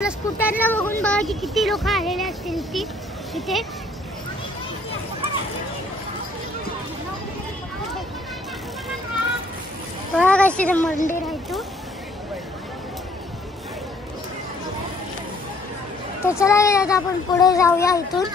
स्कूटरला बघून बघा की किती लोक आलेले असतील तिथे। बघा कसे मंदिर आहे तो। तर चला आता आपण पुढे जाऊया इथून।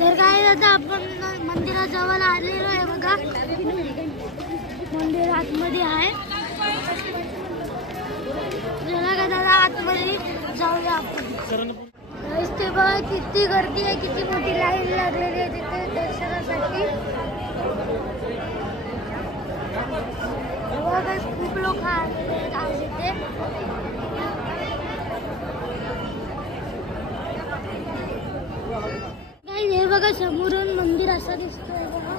तर काय आता आपण मंदिराजवळ आलेलो आहे बघा। मंदिर आतमध्ये आहे। चला का दादा आतमध्ये जाऊया आपण। इथे बघा किती गर्दी आहे, किती मोठी लाईन लागलेली आहे तिथे दर्शनासाठी। बघा खूप लोक आलेले आहेत आज इथे। हे बघा समोरून मंदिर असं दिसतंय बघा।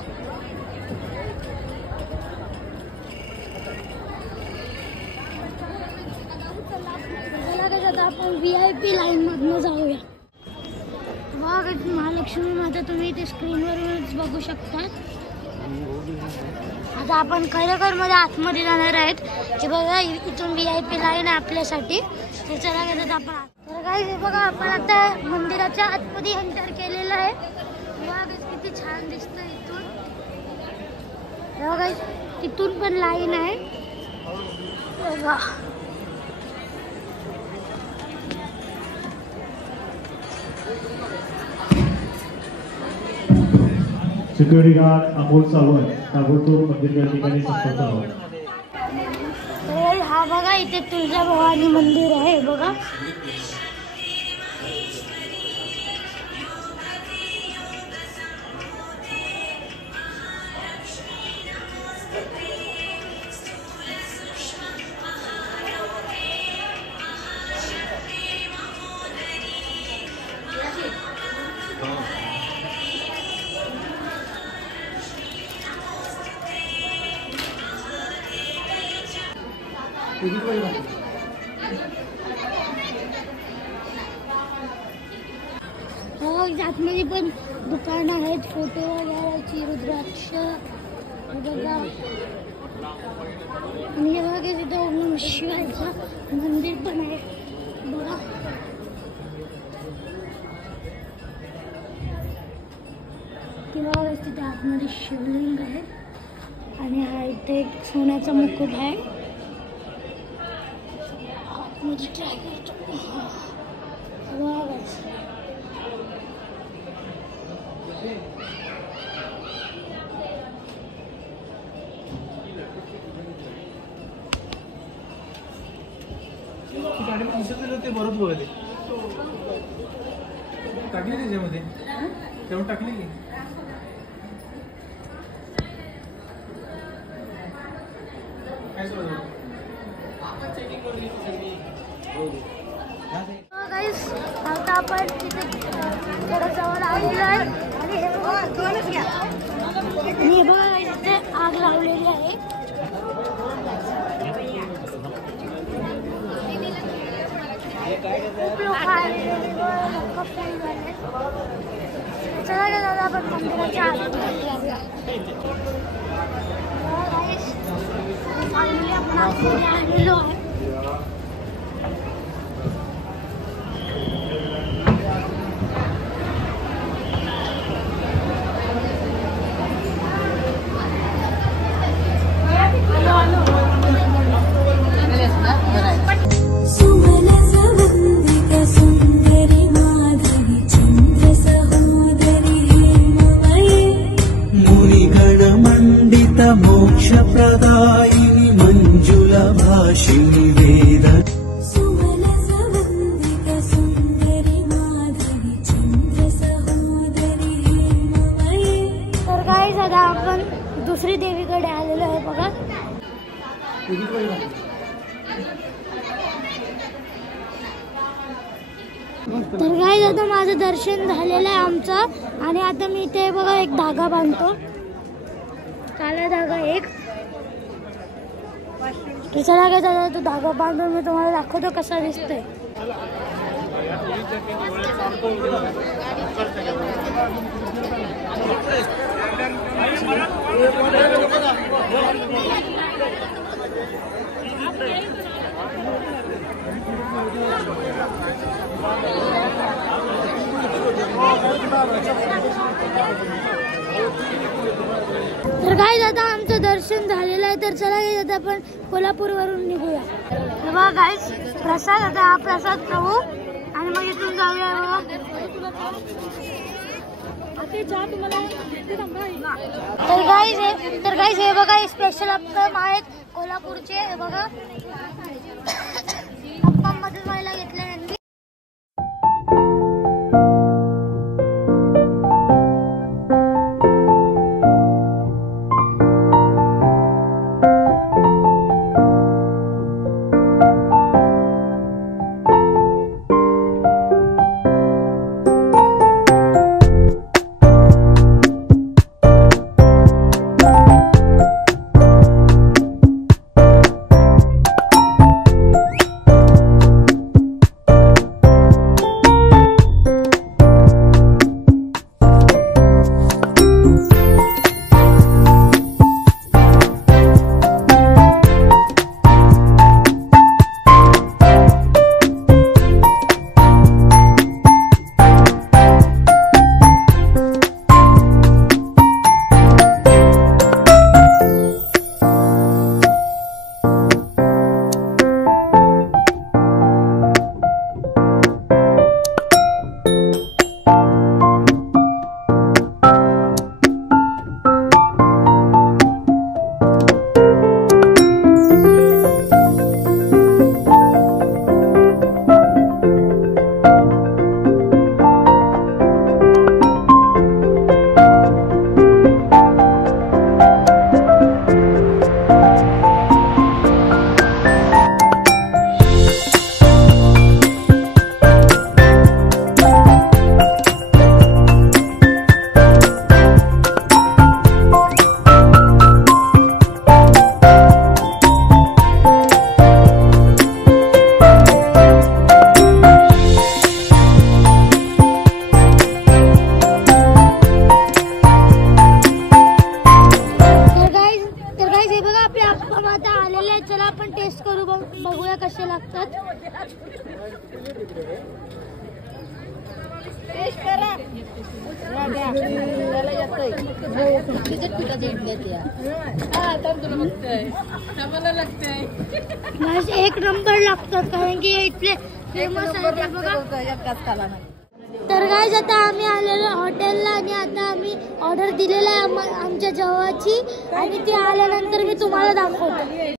आता आपण VIP लाईन मधनं जाऊया। बघा महालक्ष्मी माता तुम्ही इथे स्क्रीनवरूनच बघू शकता। आता आपण खैरकर मध्ये आतमध्ये जाणार आहेत। हे बघा इथून VIP लाईन आहे आपल्यासाठी। तर चला घेतात आपण। तर काय बघा आपण आता मंदिराच्या आतमध्ये एंटर केलेलं आहे। बघा किती छान दिसतं इथून। बघा इथून पण लाईन आहे बघा। सिक्युरिटी गार्ड अमोल सावंत ताबडतोब मंदिर ठिकाणी संपर्क करावा। हा बघा इथे तुळजाभवानी मंदिर आहे बघा। आतमध्ये पण दुकान आहेत, फोटो वगैरेची, रुद्राक्ष बघा। आणि हे बघा तिथे ओम शिवायचं मंदिर पण आहे बघा। किंवा तिथे आतमध्ये शिवलिंग आहे आणि हा इथे एक सोन्याचा मुकुट आहे। आतमध्ये ट्राय करतो बघा। गाडी ते बरोच बघते टाकली त्याच्यामध्ये तेवढं टाकली की आता आपण तिथे थोडं जवळ आलेलो आहे आणि हे बघा इथे आग लावलेली आहे। खूप लोक आलेले चला दादा आपण मंदिराच्या आतमध्ये जाऊया। आपण आतमध्ये आलेलो आहे। मोक्षप्रदायिनी मंजुला भाषिणी वेद सुंदरी माधवी चंद्र सहोदरी। तर काय झालं आपण दुसरी देवीकडे आलेलो आहे बघा। तर काय आता माझं दर्शन झालेलं आहे आमचं आणि आता मी इथे बघा एक धागा बांधतो, काला धागा एक। तर चला काय दादा तो धागा बांधून मी तुम्हाला दाखवतो कसा दिसतोय. तर काय आता आमचं दर्शन झालेलं आहे. तर चला काय आता आपण कोल्हापूर वरून निघूया. बघा गाईस प्रसाद आता हा प्रसाद खाऊ आणि मग इथून जाऊया. तर गाईस हे बघा स्पेशल अप्पम आहेत कोल्हापूरचे. हे बघा अप्पम मध्ये व्हायला घेतले यांनी. चला आपण टेस्ट करू बघूया कसे लागतात. टेस्ट करा. एक नंबर लागतात कारण की इथले फेमस आहे बघा. तर गाईज आता आम्ही आलेलो हॉटेलला आणि आता आम्ही ऑर्डर दिलेला आहे आमच्या जेवाची आणि ती आल्यानंतर मी तुम्हाला दाखवतो.